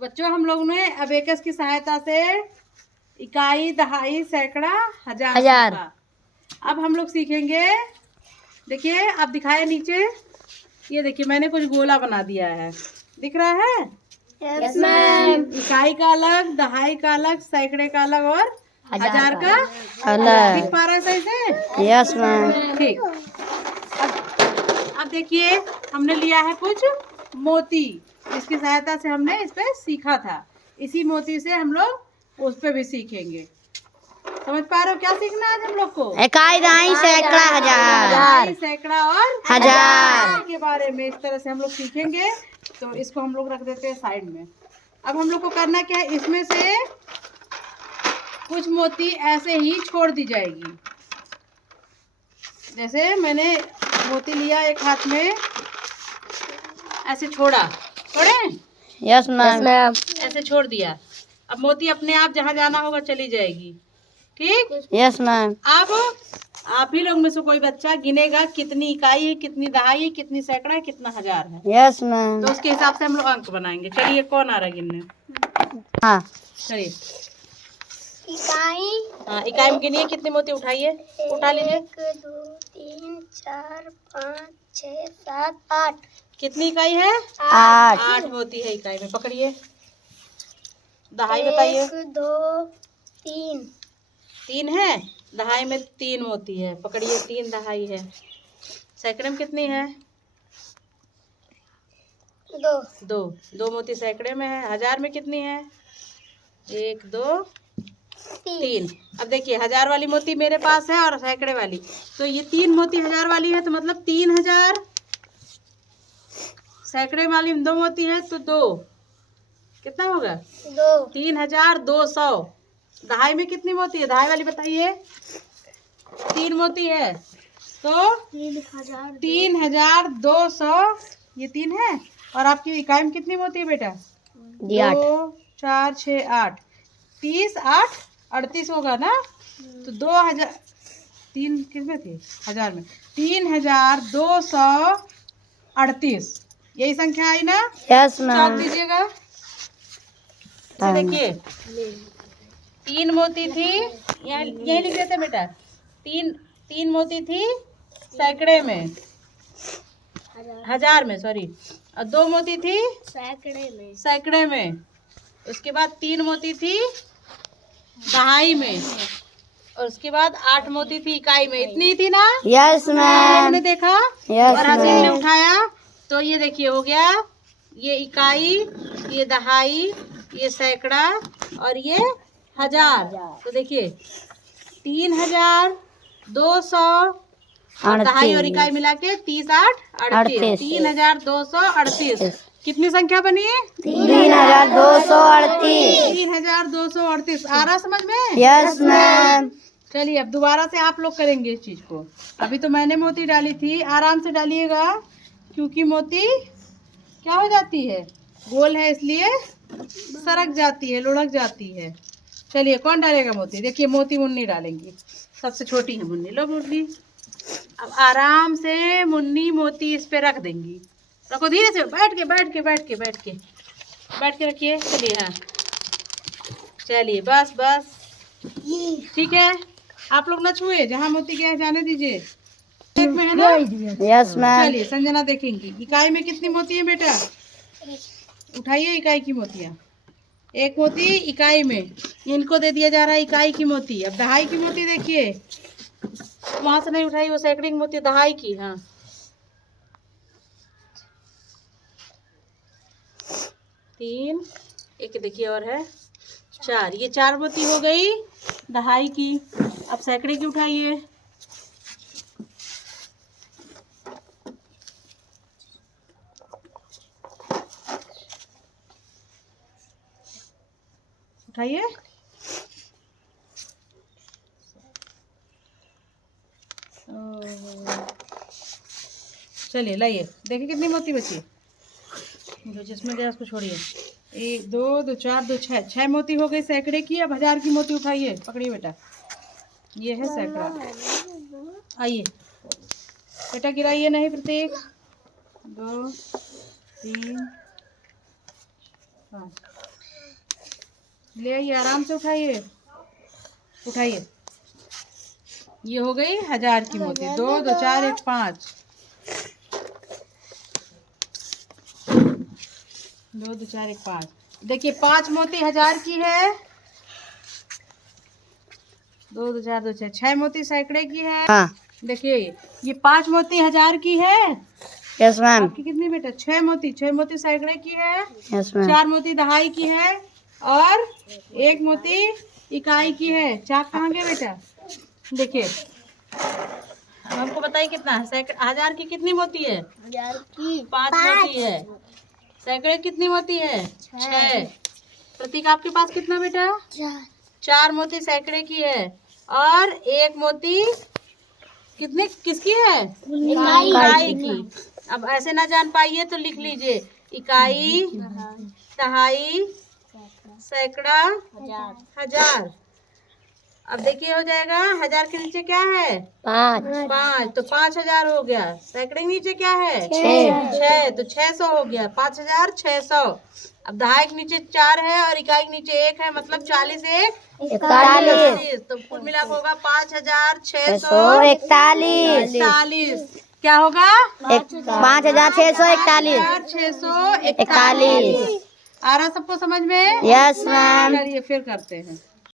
तो बच्चों हम लोग ने अबेकस की सहायता से इकाई, दहाई, सैकड़ा, हजार सीखा। अब हम लोग सीखेंगे। देखिए आप दिखाए नीचे, ये देखिए मैंने कुछ गोला बना दिया है, दिख रहा है? Yes ma'am. इकाई का अलग, दहाई का अलग, सैकड़े का अलग और हजार का अलग। दिख पा रहा है सही से? Yes ma'am. ठीक। अब देखिए हमने लिया है कुछ मोती, जिसकी सहायता से हमने इस पे सीखा था। इसी मोती से हम लोग उस पे भी सीखेंगे। समझ पा रहे हो क्या सीखना है आज हम लोग को? इकाई, दहाई, सैकड़ा, हजार। सैकड़ा और हजार के बारे में इस तरह से हम लोग सीखेंगे। तो इसको हम लोग रख देते हैं साइड में। अब हम लोग को करना क्या है, इसमें से कुछ मोती ऐसे ही छोड़ दी जाएगी। जैसे मैंने मोती लिया एक हाथ में, ऐसे छोड़ा, छोड़े? Yes ma'am. ऐसे छोड़ दिया। अब मोती अपने आप जहाँ जाना होगा चली जाएगी। ठीक? Yes ma'am. अब आप ही लोग में से कोई बच्चा गिनेगा कितनी इकाई है, कितनी दहाई है, कितनी सैकड़ा है, कितना हजार है। Yes ma'am. तो उसके हिसाब से हम लोग अंक बनाएंगे। चलिए कौन आ रहा है गिनने? हाँ। चलिए। इकाई। हाँ, इकाई में गिनिए, कितनी मोती उठाइए, उठा लीजिए। 1 2 3 4 5 6 7 8। कितनी इकाई है? 8। 8 मोती है इकाई में। पकड़िए। दहाई बताइए। 1 2 3। 3 है। दहाई में 3 मोती है। पकड़िए, 3 दहाई है। सैकड़े में कितनी है? 2। 2 मोती सैकड़े में है। हजार में कितनी है? 1 2 3। अब देखिए हजार वाली मोती मेरे पास है और सैकड़े वाली, तो ये 3 मोती हजार वाली है, तो मतलब 3000। सैकड़े वाली में 2 मोती है तो 2, कितना होगा? 2। 3200। दहाई में कितनी मोती है? दहाई वाली बताइए। 3 मोती है तो 3200। ये 3 है। और आपकी इकाई में कितनी मोती है बेटा? 2 4 6 8। 30 8 38 होगा ना? तो 2000। 3 किसमें थे? हजार में। 3238 यही संख्या आई ना? यस चौक मैम। दीजिएगा। अच्छा देखिए, 3 मोती थी, यहाँ यही लिख देते बेटा। 3 मोती थी सैकड़े में, हजार में सॉरी, और 2 मोती थी सैकड़े में। उसके बाद 3 मोती थी दहाई में, और उसके बाद 8 मोती थी इकाई में। इतनी ही थी ना? Yes ma'am. ने देखा यस और हसीन ने मैम। उठाया, तो ये देखिए हो गया। ये इकाई, ये दहाई, ये सैकड़ा और ये हजार। तो देखिए 3200 और दहाई और इकाई मिला के 30 8 38। 3238 कितनी संख्या बनी? 3238। 3238 आ रहा समझ में? Yes ma'am. चलिए अब दोबारा से आप लोग करेंगे इस चीज को। अभी तो मैंने मोती डाली थी, आराम से डालिएगा, क्योंकि मोती क्या हो जाती है, गोल है इसलिए सरक जाती है, लुढ़क जाती है। चलिए कौन डालेगा मोती? देखिए मोती मुन्नी डालेंगी, सबसे छोटी है मुन्नी। लो मुन्नी, अब आराम से मुन्नी मोती इस पे रख देंगी। रखो धीरे से, बैठ के बैठ के बैठ के बैठ के बैठ के रखिए। चलिए हाँ, चलिए बस बस ठीक है। आप लोग ना छुए, जहाँ मोती गया है जाने दीजिए। एक में है ना? Yes ma'am. चलिए संजना देखेंगी इकाई में कितनी मोती है बेटा। उठाइए इकाई की मोतियाँ। 1 मोती इकाई में, इनको दे दिया जा रहा है इकाई की मोती। अब दहाई की मोती देखिए, वहां से नहीं उठाई, वो सैकड़े की मोती, दहाई की। हाँ 3, एक देखिए और है 4। ये 4 मोती हो गई दहाई की। अब सैकड़े की उठाइए। उठाइए। चलिए लाइए, देखिए कितनी मोती बची। जो जिसमें गया उसको छोड़िए। 1 2 2 4 2 6 6 मोती हो गई सैकड़े की। अब हजार की मोती उठाइए। पकड़िए बेटा, ये है सैकड़ा। आइए बेटा, गिराइए नहीं। प्रतीक 2 3 5 ले आइए, आराम से उठाइए, उठाइए। ये हो गई 1000 की मोती। 2 2 4 1 5। 2 2 4 1 5। देखिए 5 मोती 1000 की है। 2 2 4 2 6 6 मोती सैकड़े की है। हाँ। देखिए ये 5 मोती 1000 की है। Yes ma'am. आपकी कितनी बेटा? 6 मोती सैकड़े की है। Yes ma'am. 4 मोती दहाई की है और 1 मोती इकाई की है। चाक कहाँ गया बेटा? देखिए अब हमको बताइए कितना है? 1000 की कितनी मोती है? 1000 की 5 मोती है। सैकड़े कितनी मोती है? 6। प्रतीक आपके पास कितना बेटा? 4 मोती सैकड़े की है और 1 मोती कितने किसकी है? इकाई की। अब ऐसे ना जान पाइए तो लिख लीजिए इकाई, दहाई, सैकड़ा, 1000। अब देखिए हो जाएगा 1000 के नीचे क्या है? 5। तो 5000 हो गया। सैकड़े के नीचे क्या है? 6। तो 600 हो गया। 5600। अब दहाई के नीचे 4 है और इकाई के नीचे 1 है, मतलब 40 1 41। तो कुल मिला के होगा 5641। 41। क्या होगा? 5641। 641। आ रहा सबको समझ में? Yes ma'am. चलिए फिर करते हैं।